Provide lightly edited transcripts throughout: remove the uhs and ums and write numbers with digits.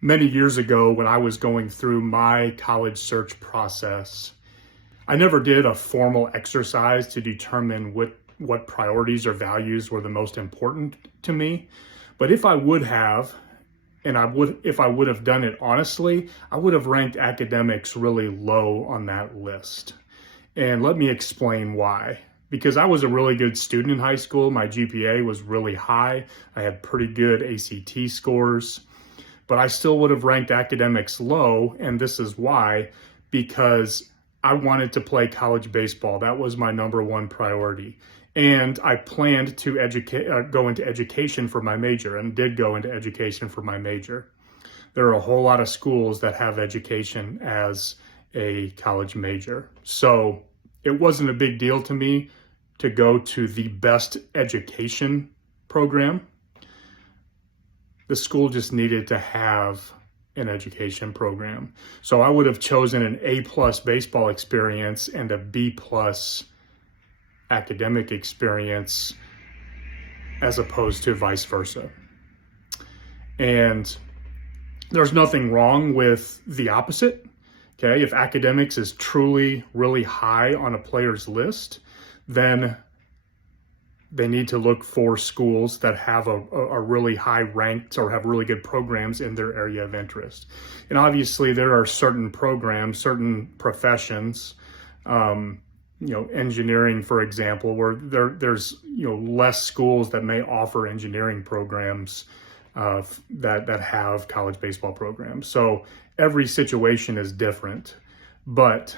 Many years ago, when I was going through my college search process, I never did a formal exercise to determine what priorities or values were the most important to me. But if I would have, if I would have done it honestly, I would have ranked academics really low on that list. And let me explain why. Because I was a really good student in high school, my GPA was really high. I had pretty good ACT scores, but I still would have ranked academics low. And this is why, because I wanted to play college baseball. That was my number one priority. And I planned to go into education for my major, and did go into education for my major. There are a whole lot of schools that have education as a college major. So it wasn't a big deal to me to go to the best education program. The school just needed to have an education program. So I would have chosen an A+ baseball experience and a B+ academic experience as opposed to vice versa. And there's nothing wrong with the opposite. Okay, if academics is truly really high on a player's list, then they need to look for schools that have a really high ranked or have really good programs in their area of interest. And obviously there are certain programs, certain professions, engineering, for example, where there's less schools that may offer engineering programs that have college baseball programs. So every situation is different, but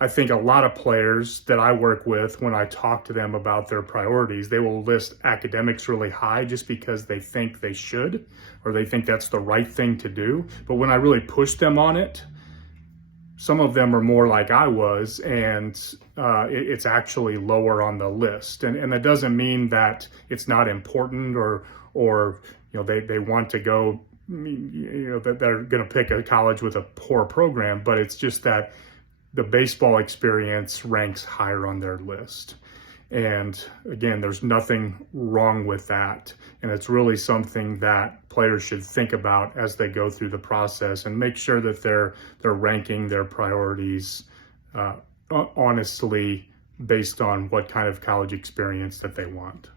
I think a lot of players that I work with, when I talk to them about their priorities, they will list academics really high just because they think they should, or they think that's the right thing to do. But when I really push them on it, some of them are more like I was, and it's actually lower on the list. And that doesn't mean that it's not important, or they want to go, that they're going to pick a college with a poor program, but it's just that the baseball experience ranks higher on their list. And again, there's nothing wrong with that. And it's really something that players should think about as they go through the process, and make sure that they're ranking their priorities honestly based on what kind of college experience that they want.